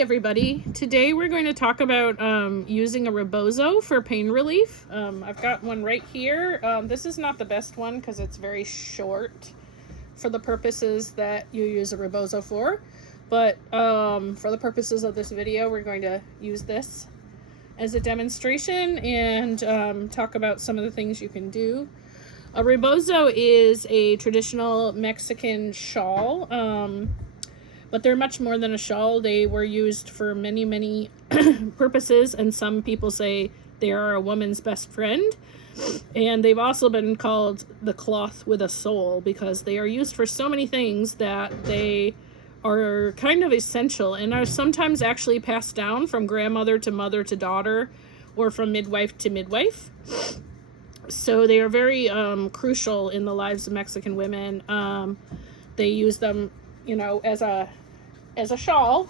everybody. Today we're going to talk about using a rebozo for pain relief. I've got one right here. This is not the best one because it's very short for the purposes that you use a rebozo for. But for the purposes of this video, we're going to use this as a demonstration and talk about some of the things you can do. A rebozo is a traditional Mexican shawl. But they're much more than a shawl. They were used for many, many purposes, and some people say they are a woman's best friend. And they've also been called the cloth with a soul because they are used for so many things that they are kind of essential and are sometimes actually passed down from grandmother to mother to daughter or from midwife to midwife. So they are very crucial in the lives of Mexican women. They use them, you know, as a shawl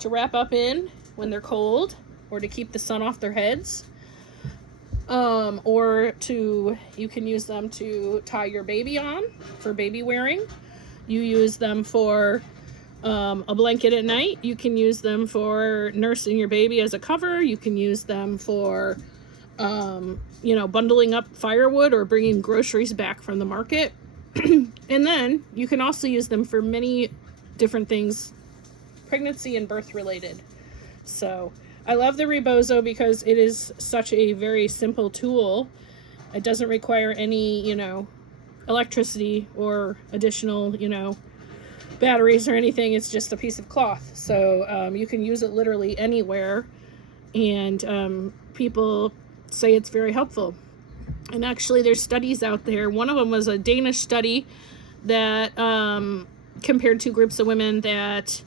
to wrap up in when they're cold, or to keep the sun off their heads, you can use them to tie your baby on for baby wearing. You use them for a blanket at night. You can use them for nursing your baby as a cover. You can use them for bundling up firewood or bringing groceries back from the market. And then you can also use them for many different things, pregnancy and birth related. So I love the rebozo because it is such a very simple tool. It doesn't require any, electricity or additional, batteries or anything. It's just a piece of cloth. So you can use it literally anywhere. And people say it's very helpful. And actually there's studies out there. One of them was a Danish study that compared two groups of women that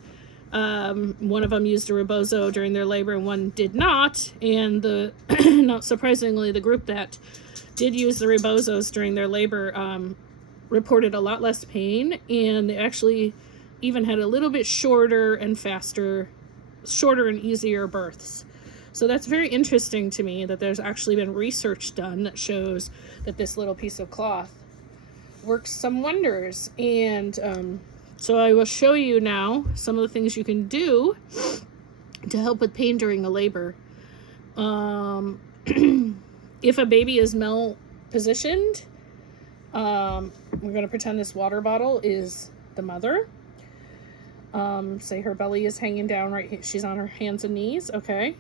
one of them used a rebozo during their labor and one did not. And not surprisingly, the group that did use the rebozos during their labor reported a lot less pain, and they actually even had a little bit shorter and easier births. So that's very interesting to me that there's actually been research done that shows that this little piece of cloth works some wonders. And so I will show you now some of the things you can do to help with pain during a labor. If a baby is mal-positioned, we're going to pretend this water bottle is the mother. Say her belly is hanging down right here. She's on her hands and knees. Okay.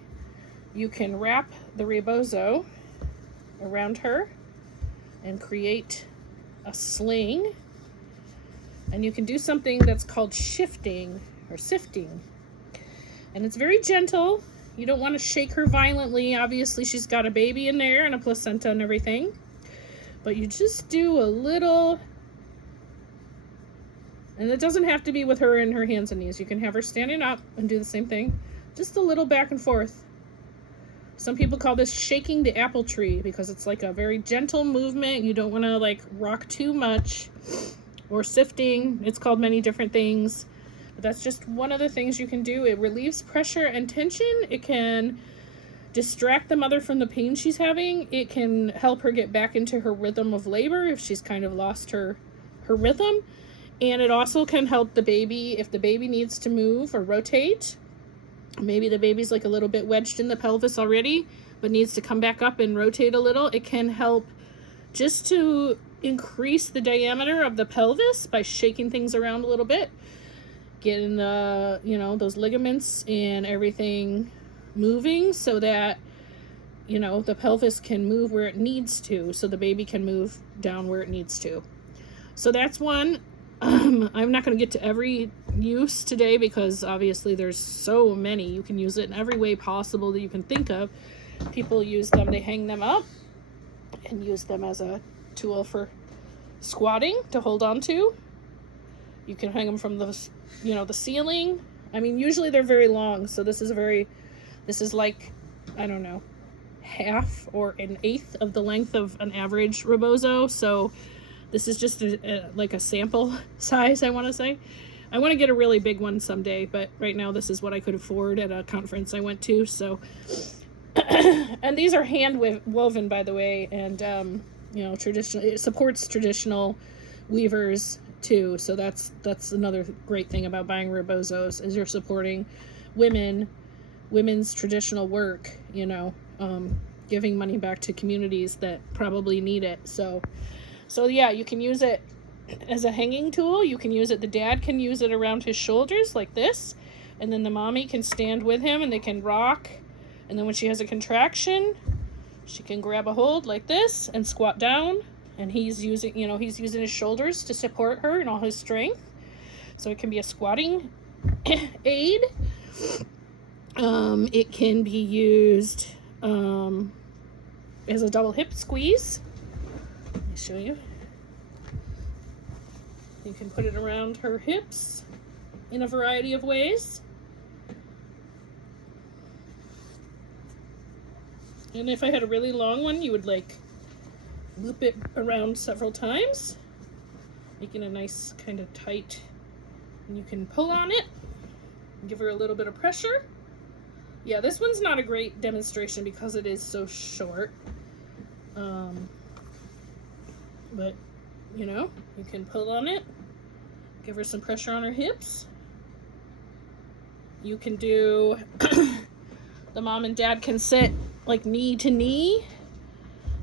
You can wrap the rebozo around her and create a sling. And you can do something that's called shifting or sifting. And it's very gentle. You don't want to shake her violently. Obviously, she's got a baby in there and a placenta and everything. But you just do a little. And it doesn't have to be with her in her hands and knees. You can have her standing up and do the same thing. Just a little back and forth. Some people call this shaking the apple tree because it's like a very gentle movement. You don't want to rock too much. Or sifting. It's called many different things. But that's just one of the things you can do. It relieves pressure and tension. It can distract the mother from the pain she's having. It can help her get back into her rhythm of labor if she's kind of lost her rhythm. And it also can help the baby if the baby needs to move or rotate. Maybe the baby's a little bit wedged in the pelvis already, but needs to come back up and rotate a little. It can help just to increase the diameter of the pelvis by shaking things around a little bit. Getting the, those ligaments and everything moving so that, the pelvis can move where it needs to, so the baby can move down where it needs to. So that's one. I'm not going to get to every use today because obviously there's so many. You can use it in every way possible that you can think of. People use them, they hang them up and use them as a tool for squatting to hold on to. You can hang them from the ceiling. I mean, usually they're very long, so this is I don't know, half or an eighth of the length of an average rebozo. So this is just a sample size, I want to say. I want to get a really big one someday, but right now this is what I could afford at a conference I went to. So, and these are hand woven, by the way, and it supports traditional weavers too. So that's another great thing about buying rebozos, is you're supporting women's traditional work, giving money back to communities that probably need it. So yeah, you can use it as a hanging tool. You can use it, the dad can use it around his shoulders like this, and then the mommy can stand with him and they can rock. And then when she has a contraction, she can grab a hold like this and squat down, and he's using his shoulders to support her and all his strength. So it can be a squatting aid. It can be used as a double hip squeeze. Let me show you. You can put it around her hips in a variety of ways. And if I had a really long one, you would loop it around several times, making a nice kind of tight, and you can pull on it and give her a little bit of pressure. Yeah, this one's not a great demonstration because it is so short. But, you can pull on it, give her some pressure on her hips. You can do, the mom and dad can sit like knee to knee,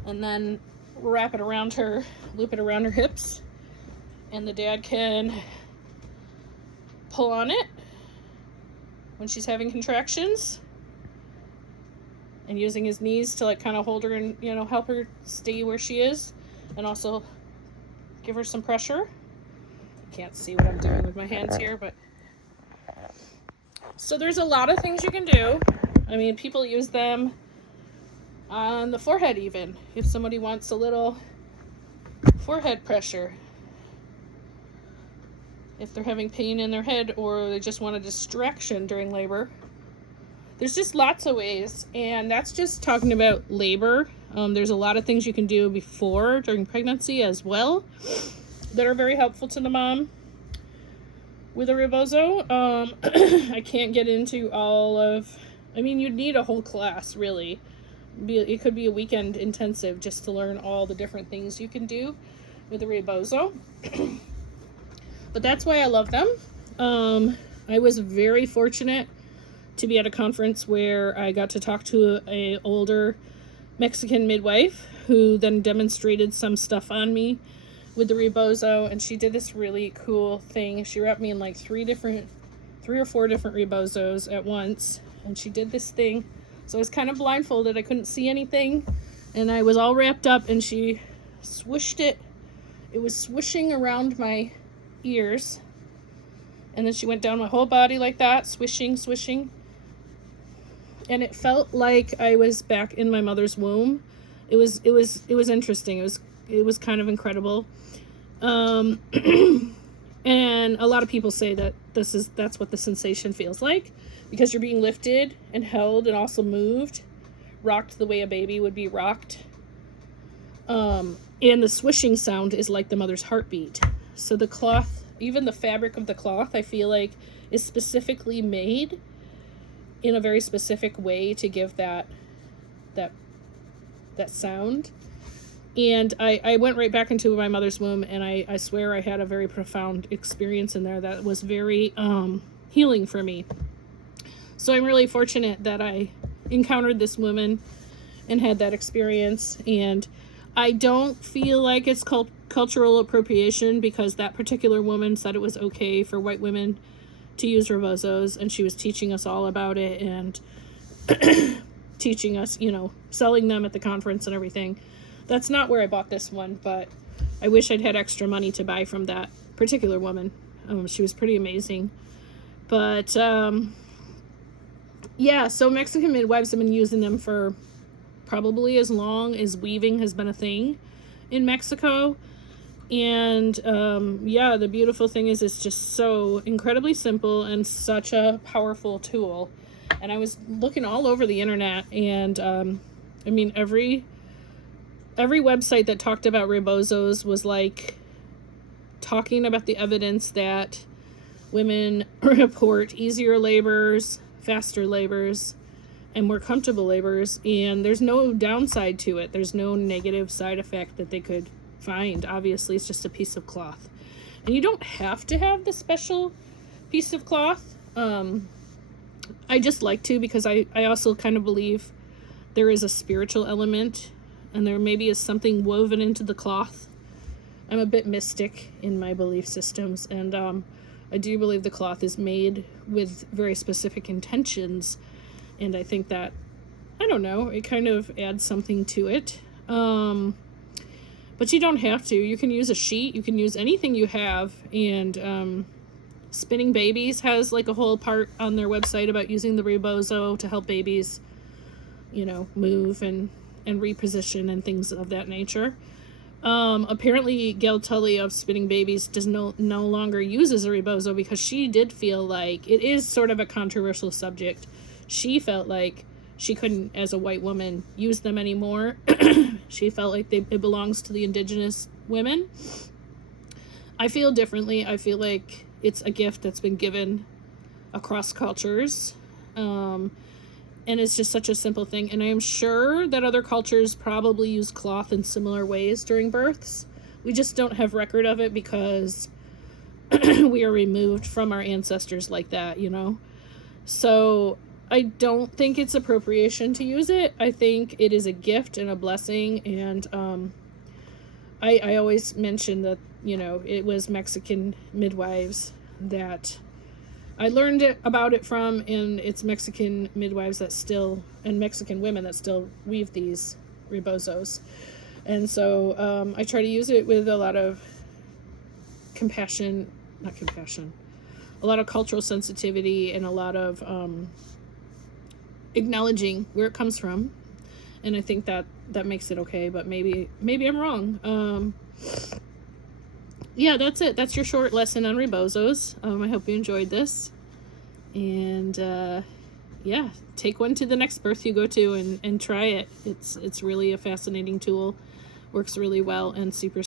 and then wrap it around her, loop it around her hips, and the dad can pull on it when she's having contractions, and using his knees to kind of hold her and help her stay where she is, and also give her some pressure. You can't see what I'm doing with my hands here, but so there's a lot of things you can do. I mean, people use them on the forehead even, if somebody wants a little forehead pressure, if they're having pain in their head or they just want a distraction during labor. There's just lots of ways, and that's just talking about labor. There's a lot of things you can do during pregnancy as well that are very helpful to the mom with a rebozo. I can't get into all of, you'd need a whole class, really. It could be a weekend intensive just to learn all the different things you can do with a rebozo. But that's why I love them. I was very fortunate to be at a conference where I got to talk to an older Mexican midwife who then demonstrated some stuff on me with the rebozo, and she did this really cool thing. She wrapped me in 3 or 4 different rebozos at once, and she did this thing. So I was kind of blindfolded, I couldn't see anything, and I was all wrapped up, and she swished it. It was swishing around my ears, and then she went down my whole body like that, swishing, and it felt like I was back in my mother's womb. It was interesting. It was kind of incredible. And a lot of people say that that's what the sensation feels like, because you're being lifted and held and also moved, rocked the way a baby would be rocked. And the swishing sound is like the mother's heartbeat. So the cloth, even the fabric of the cloth, I feel like is specifically made in a very specific way to give that sound. And I went right back into my mother's womb, and I swear I had a very profound experience in there that was very healing for me. So I'm really fortunate that I encountered this woman and had that experience. And I don't feel like it's cultural appropriation, because that particular woman said it was okay for white women to use rebozos, and she was teaching us all about it and teaching us, selling them at the conference and everything. That's not where I bought this one, but I wish I'd had extra money to buy from that particular woman. She was pretty amazing. But yeah, so Mexican midwives have been using them for probably as long as weaving has been a thing in Mexico. And yeah, the beautiful thing is it's just so incredibly simple and such a powerful tool. And I was looking all over the internet, and every website that talked about rebozos was talking about the evidence that women report easier labors, faster labors, and more comfortable labors, and there's no downside to it. There's no negative side effect that they could find. Obviously, it's just a piece of cloth, and you don't have to have the special piece of cloth. I just like to, because I also kind of believe there is a spiritual element, and there maybe is something woven into the cloth. I'm a bit mystic in my belief systems, and I do believe the cloth is made with very specific intentions, and I think that, I don't know, it kind of adds something to it. But you don't have to. You can use a sheet, you can use anything you have, and Spinning Babies has like a whole part on their website about using the rebozo to help babies, you know, move and reposition and things of that nature. Apparently Gail Tully of Spinning Babies does no longer uses a rebozo, because she did feel like it is sort of a controversial subject. She felt like she couldn't, as a white woman, use them anymore. She felt like it belongs to the indigenous women. I feel differently. I feel like it's a gift that's been given across cultures. And it's just such a simple thing. And I am sure that other cultures probably use cloth in similar ways during births. We just don't have record of it because we are removed from our ancestors like that, you know? So I don't think it's appropriation to use it. I think it is a gift and a blessing. And I always mention that, you know, it was Mexican midwives that I learned about it from, and it's Mexican midwives that still, and Mexican women that still weave these rebozos. And so I try to use it with a lot of a lot of cultural sensitivity, and a lot of acknowledging where it comes from. And I think that makes it okay, but maybe I'm wrong. Yeah, that's it. That's your short lesson on rebozos. I hope you enjoyed this. And yeah, take one to the next birth you go to and try it. It's really a fascinating tool. Works really well and super